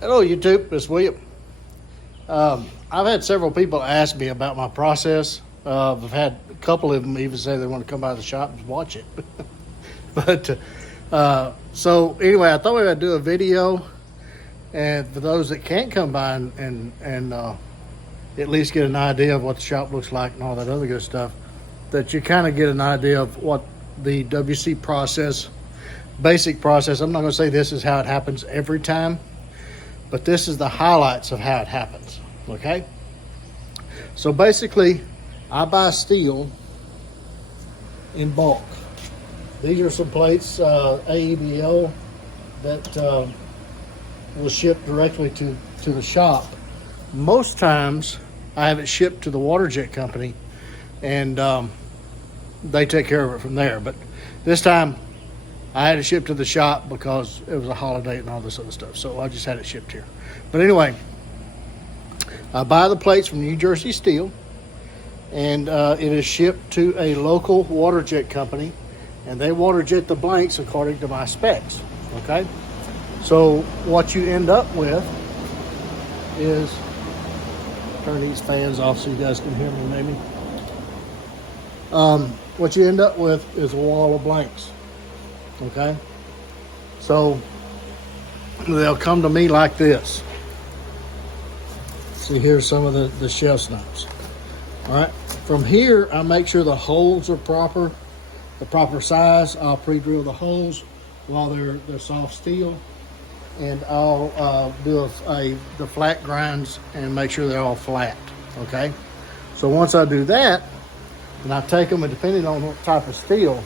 Hello YouTube, it's William. I've had several people ask me about my process. I've had a couple of them even say they want to come by the shop and watch it. So anyway, I thought we would do a video, and for those that can't come by and at least get an idea of what the shop looks like and all that other good stuff, that you kind of get an idea of what the WC process, basic process. I'm not going to say this is how it happens every time, but this is the highlights of how it happens. Okay, so basically I buy steel in bulk. These are some plates, AEBL, that will ship directly to the shop. Most times I have it shipped to the water jet company, and they take care of it from there. But this time I had it shipped to the shop because it was a holiday and all this other stuff, so I just had it shipped here. But anyway, I buy the plates from New Jersey Steel, and it is shipped to a local water jet company, and they water jet the blanks according to my specs. Okay, so what you end up with is, turn these fans off so you guys can hear me maybe. What you end up with is a wall of blanks. Okay, so they'll come to me like this. See, here's some of the shelf snaps. All right, from here I make sure the holes are proper, the proper size. I'll pre-drill the holes while they're soft steel, and I'll do the flat grinds and make sure they're all flat. Okay, so once I do that, and I take them, and depending on what type of steel,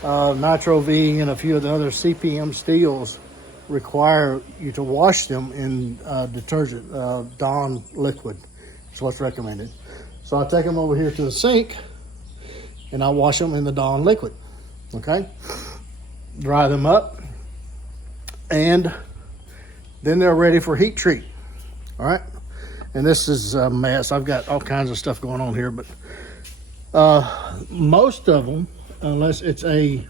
Nitro V and a few of the other CPM steels require you to wash them in detergent, Dawn liquid is what's recommended. So I take them over here to the sink and I wash them in the Dawn liquid. Okay, dry them up, and then they're ready for heat treat. All right, and this is a mess. I've got all kinds of stuff going on here, but most of them, unless it's I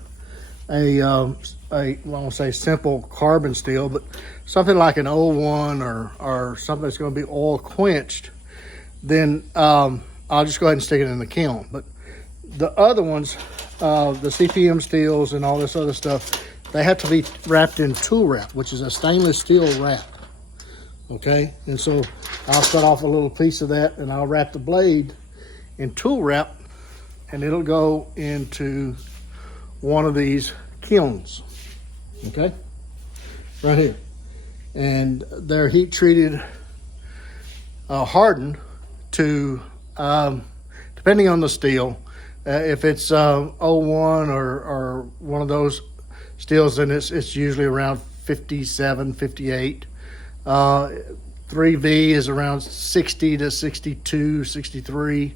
won't say simple carbon steel, but something like an 01 or something that's going to be oil quenched, then I'll just go ahead and stick it in the kiln. But the other ones, the CPM steels and all this other stuff, they have to be wrapped in tool wrap, which is a stainless steel wrap. Okay, and so I'll cut off a little piece of that and I'll wrap the blade in tool wrap, and it'll go into one of these kilns. Okay, right here, and they're heat treated, hardened to, depending on the steel, if it's 01 or one of those steels, then it's usually around 57, 58. 3V is around 60 to 62, 63.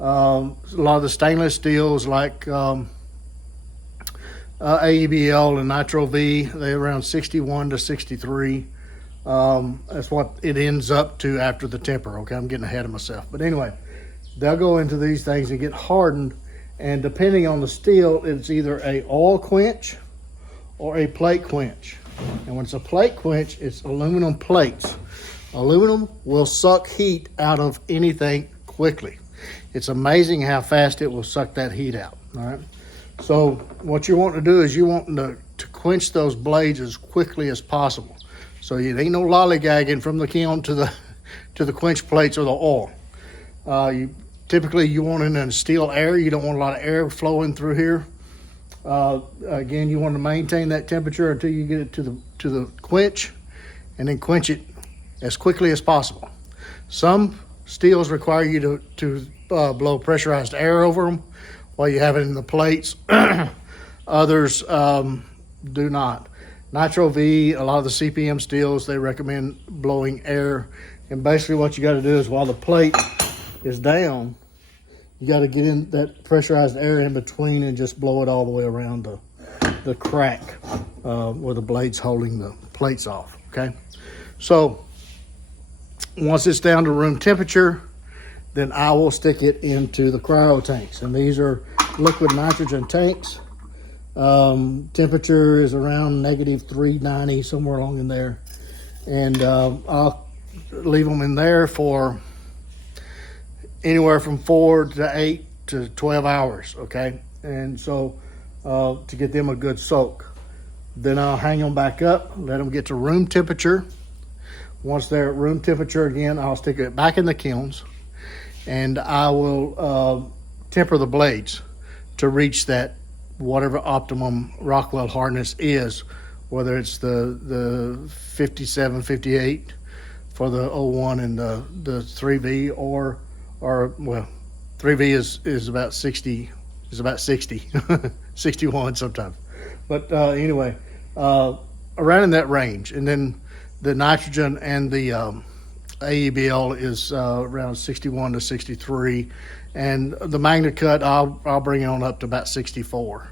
A lot of the stainless steels like AEBL and Nitro V, they're around 61 to 63. That's what it ends up to after the temper. Okay, I'm getting ahead of myself. But anyway, they'll go into these things and get hardened, and depending on the steel, it's either a oil quench or a plate quench. And when it's a plate quench, it's aluminum plates. Aluminum will suck heat out of anything quickly. It's amazing how fast it will suck that heat out. All right, so what you want to do is you want to quench those blades as quickly as possible. So you ain't no lollygagging from the kiln to the quench plates or the oil. Typically you want it in steel air. You don't want a lot of air flowing through here. Again, you want to maintain that temperature until you get it to the quench, and then quench it as quickly as possible. Some steels require you to blow pressurized air over them while you have it in the plates. Others do not. Nitro V, a lot of the CPM steels, they recommend blowing air. And basically what you got to do is, while the plate is down, you got to get in that pressurized air in between and just blow it all the way around the crack where the blade's holding the plates off. Okay, so once it's down to room temperature, then I will stick it into the cryo tanks. And these are liquid nitrogen tanks. Temperature is around -390, somewhere along in there. and I'll leave them in there for anywhere from 4 to 8 to 12 hours, okay? And so to get them a good soak. Then I'll hang them back up, let them get to room temperature. Once they're at room temperature again, I'll stick it back in the kilns, and I will temper the blades to reach that whatever optimum Rockwell hardness is, whether it's the 57, 58 for the 01 and the 3V, or well, 3V is about 60, 61 sometimes. But anyway, around in that range. And then the nitrogen and the AEBL is around 61 to 63. And the Magna Cut, I'll bring it on up to about 64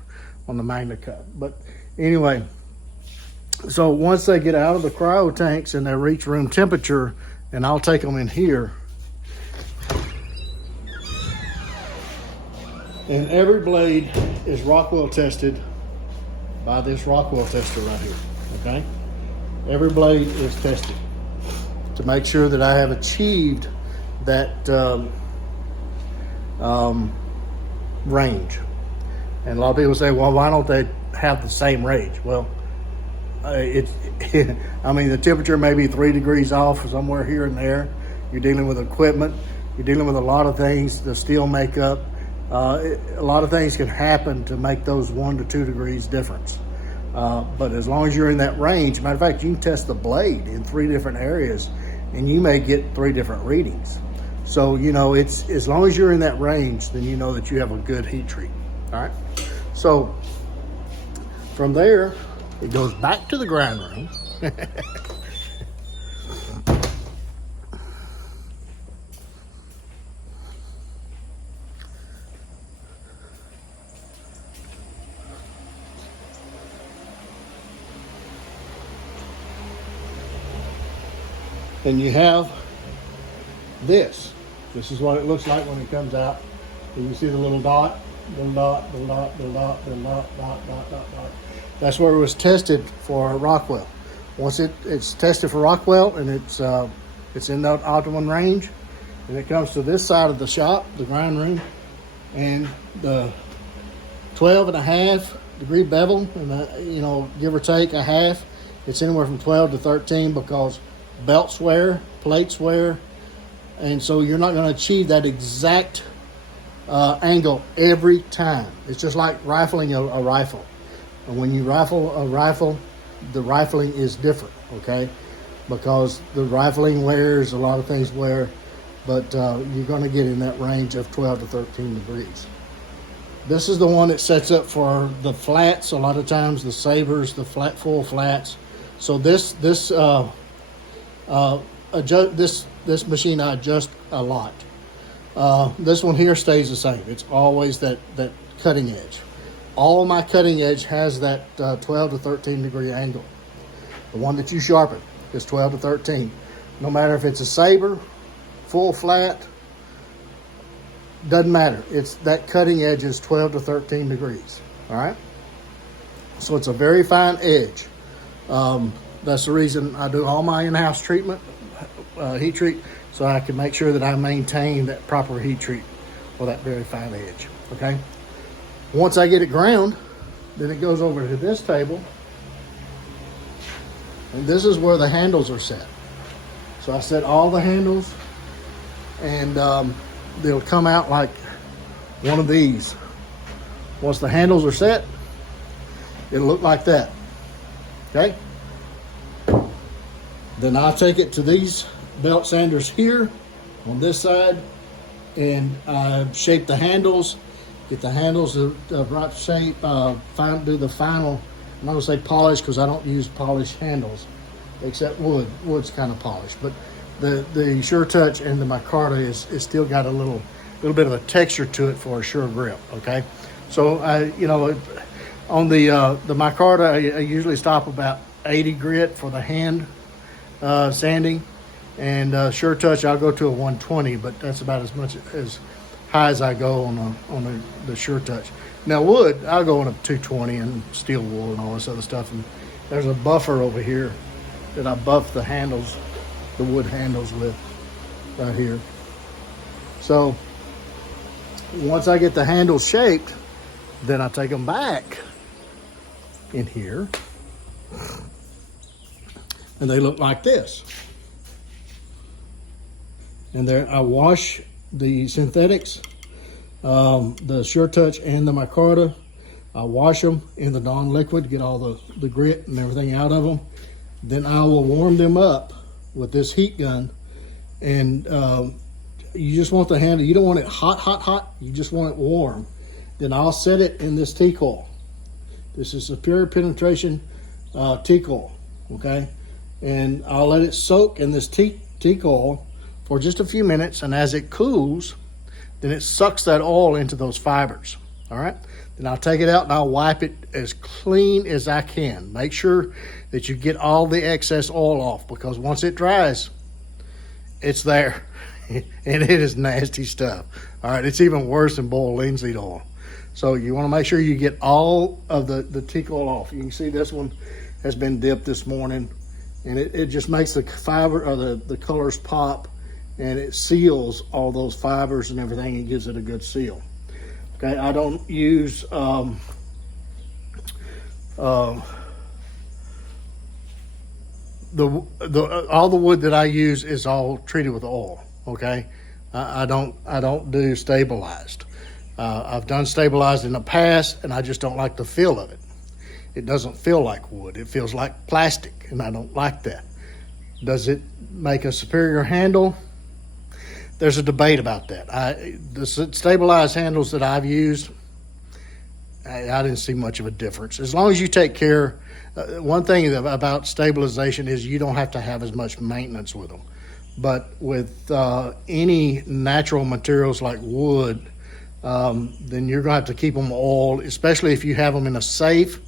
on the Magna Cut. But anyway, so once they get out of the cryo tanks and they reach room temperature, and I'll take them in here, and every blade is Rockwell tested by this Rockwell tester right here, okay? Every blade is tested to make sure that I have achieved that range. And a lot of people say, well, why don't they have the same range? Well, I mean, the temperature may be 3 degrees off somewhere here and there. You're dealing with equipment. You're dealing with a lot of things, the steel makeup. A lot of things can happen to make those 1 to 2 degrees difference. But as long as you're in that range, matter of fact, you can test the blade in 3 different areas and you may get 3 different readings. So, you know, it's as long as you're in that range, then you know that you have a good heat treat. All right. So from there, it goes back to the grind room. And you have this. This is what it looks like when it comes out. You can see the little dot, little dot, little dot, little dot, little dot, dot, dot, dot, dot. That's where it was tested for Rockwell. Once it's tested for Rockwell and it's in that optimum range, and it comes to this side of the shop, the grind room, and the 12.5 degree bevel, and you know, give or take a half, it's anywhere from 12 to 13 because belts wear, plates wear, and so you're not going to achieve that exact angle every time. It's just like rifling a rifle. And when you rifle a rifle, the rifling is different, okay? Because the rifling wears, a lot of things wear, but you're going to get in that range of 12 to 13 degrees. This is the one that sets up for the flats. A lot of times the sabers, the full flats. So this machine I adjust a lot. This one here stays the same. It's always that cutting edge. All my cutting edge has that 12 to 13 degree angle. The one that you sharpen is 12 to 13. No matter if it's a saber, full flat, doesn't matter. It's that cutting edge is 12 to 13 degrees. All right. So it's a very fine edge. That's the reason I do all my in-house treatment, heat treat, so I can make sure that I maintain that proper heat treat for that very fine edge, okay? Once I get it ground, then it goes over to this table, and this is where the handles are set. So I set all the handles, and they'll come out like one of these. Once the handles are set, it'll look like that, okay? Then I'll take it to these belt sanders here on this side, and shape the handles, get the handles the right shape, do the final, I'm not gonna say polish because I don't use polished handles, except wood. Wood's kind of polished, but the Sure Touch and the micarta is still got a little bit of a texture to it for a sure grip, okay? So you know, on the micarta, I usually stop about 80 grit for the hand sanding, and Sure Touch I'll go to a 120, but that's about as much as high as I go on the Sure Touch. Now wood, I'll go on a 220 and steel wool and all this other stuff, and there's a buffer over here that I buff the handles, the wood handles with right here. So once I get the handles shaped, then I take them back in here and they look like this. And there I wash the synthetics, the Sure Touch and the micarta. I wash them in the Dawn liquid, get all the grit and everything out of them. Then I will warm them up with this heat gun. And you just want the handle, you don't want it hot, hot, hot. You just want it warm. Then I'll set it in this teak oil. This is Superior Penetration teak oil, okay? And I'll let it soak in this teak oil for just a few minutes. And as it cools, then it sucks that oil into those fibers, all right? Then I'll take it out and I'll wipe it as clean as I can. Make sure that you get all the excess oil off, because once it dries, it's there. And it is nasty stuff. All right, it's even worse than boiled linseed oil. So you want to make sure you get all of the teak oil off. You can see this one has been dipped this morning, and it just makes the fiber or the colors pop, and it seals all those fibers and everything and gives it a good seal. Okay, I don't use all the wood that I use is all treated with oil. Okay, I don't do stabilized. I've done stabilized in the past, and I just don't like the feel of it. It doesn't feel like wood. It feels like plastic, and I don't like that. Does it make a superior handle? There's a debate about that. The stabilized handles that I've used, I didn't see much of a difference. As long as you take care, one thing about stabilization is you don't have to have as much maintenance with them. But with any natural materials like wood, then you're going to have to keep them oiled, especially if you have them in a safe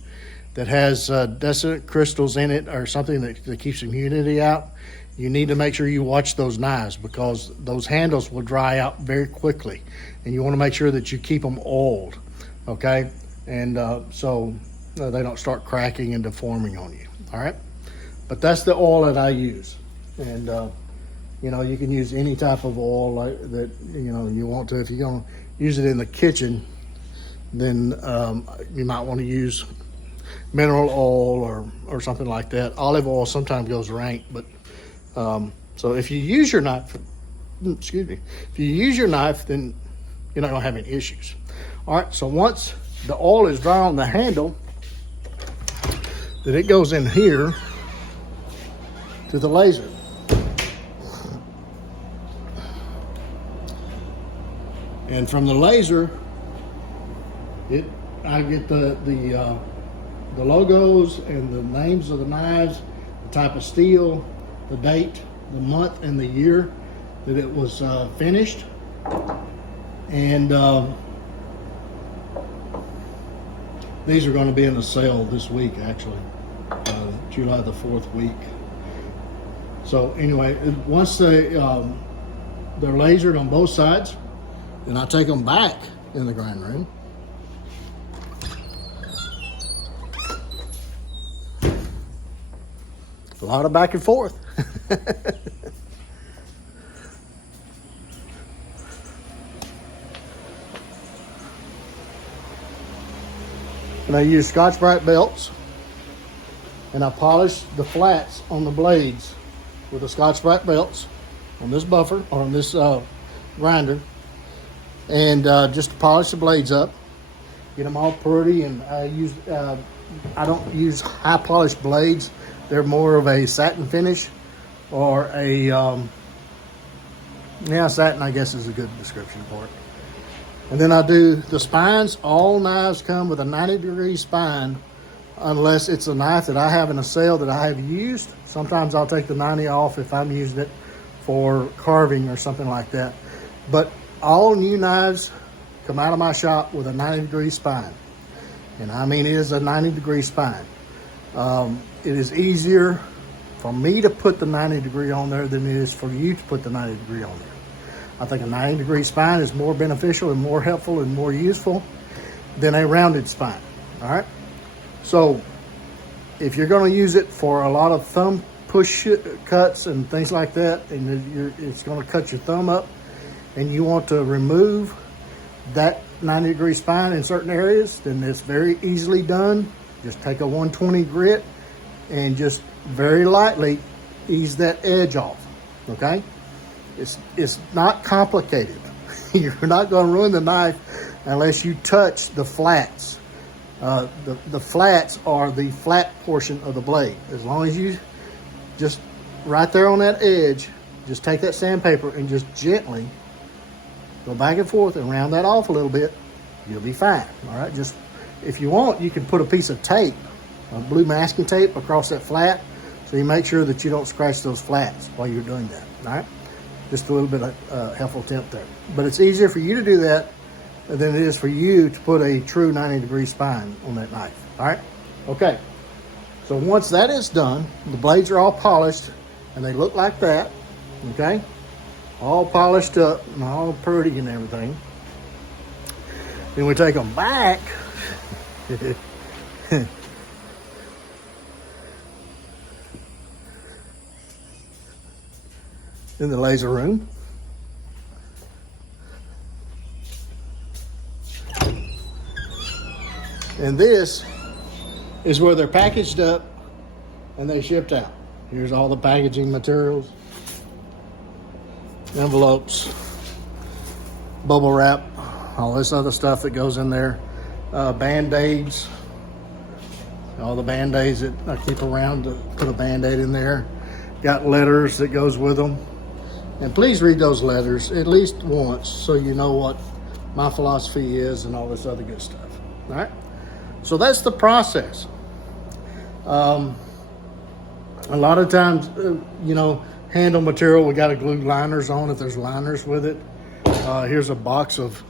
that has desiccant crystals in it or something that keeps the humidity out. You need to make sure you watch those knives, because those handles will dry out very quickly, and you want to make sure that you keep them oiled, okay? And so they don't start cracking and deforming on you, all right? But that's the oil that I use. And you know, you can use any type of oil that you want to. If you're going to use it in the kitchen, then you might want to use mineral oil or something like that. Olive oil sometimes goes rank, but so if you use your knife, if you use your knife, then you're not going to have any issues. All right, so once the oil is dry on the handle, then it goes in here to the laser. And from the laser, I get the logos and the names of the knives, the type of steel, the date, the month, and the year that it was finished. And these are going to be in a sale this week, actually, July the 4th week. So anyway, once they're lasered on both sides, then I take them back in the grind room. A lot of back and forth. And I use Scotch-Brite belts, and I polish the flats on the blades with the Scotch-Brite belts on this buffer or on this grinder, and just to polish the blades up, get them all pretty. And I don't use high polished blades. They're more of a satin finish, or a satin, I guess, is a good description for it. And then I do the spines. All knives come with a 90-degree spine, unless it's a knife that I have in a sale that I have used. Sometimes I'll take the 90 off if I'm using it for carving or something like that. But all new knives come out of my shop with a 90-degree spine. And I mean, it is a 90-degree spine. It is easier for me to put the 90-degree on there than it is for you to put the 90-degree on there. I think a 90-degree spine is more beneficial and more helpful and more useful than a rounded spine. All right. So if you're going to use it for a lot of thumb push cuts and things like that, and it's going to cut your thumb up, and you want to remove that 90-degree spine in certain areas, then it's very easily done. Just take a 120 grit and just very lightly ease that edge off, okay? It's not complicated. You're not going to ruin the knife unless you touch the flats. The flats are the flat portion of the blade. As long as you just right there on that edge, just take that sandpaper and just gently go back and forth and round that off a little bit. You'll be fine. All right. Just if you want, you can put a piece of tape, blue masking tape, across that flat, so you make sure that you don't scratch those flats while you're doing that. All right. Just a little bit of helpful tip there. But it's easier for you to do that than it is for you to put a true 90-degree spine on that knife. All right. Okay. So once that is done, the blades are all polished and they look like that. Okay. All polished up and all pretty and everything. Then we take them back in the laser room. And this is where they're packaged up and they shipped out. Here's all the packaging materials, envelopes, bubble wrap, all this other stuff that goes in there, Band-Aids, all the Band-Aids that I keep around to put a Band-Aid in there. Got letters that goes with them. And please read those letters at least once so you know what my philosophy is and all this other good stuff. All right? So that's the process. A lot of times, handle material, we got to glue liners on if there's liners with it. Here's a box of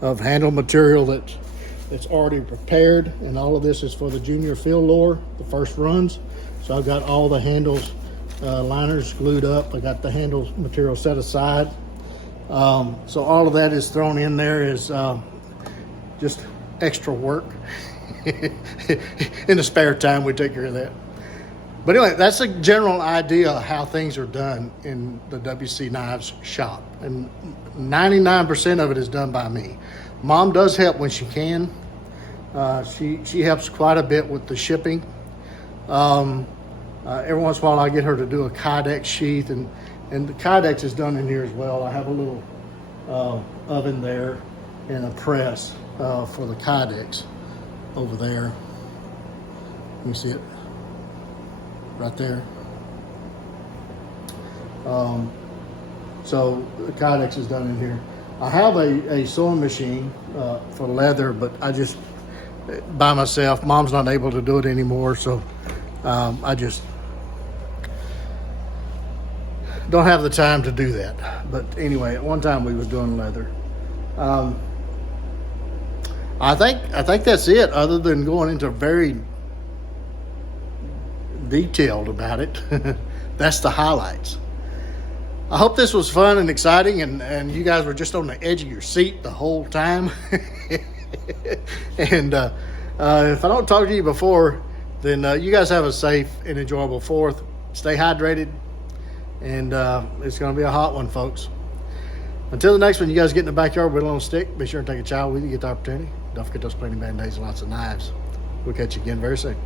handle material that's already prepared, and all of this is for the junior field lower, the first runs. So I've got all the handles, liners glued up. I got the handle material set aside. So all of that is thrown in there is just extra work. In the spare time, we take care of that. But anyway, that's a general idea of how things are done in the WC Knives shop. And 99% of it is done by me. Mom does help when she can. She helps quite a bit with the shipping. Every once in a while I get her to do a Kydex sheath, and the Kydex is done in here as well. I have a little oven there and a press for the Kydex over there. Let me see it. Right there. So the Kydex is done in here. I have a sewing machine for leather, but I just, by myself, Mom's not able to do it anymore, so I just don't have the time to do that. But anyway, at one time we was doing leather. I think that's it, other than going into very detailed about it. That's the highlights. I hope this was fun and exciting, and you guys were just on the edge of your seat the whole time. And if I don't talk to you before, then you guys have a safe and enjoyable 4th. Stay hydrated, and it's going to be a hot one, folks. Until the next one, you guys get in the backyard with a little stick. Be sure and take a child with you, get the opportunity. Don't forget those cleaning Band-Aids and lots of knives. We'll catch you again very soon.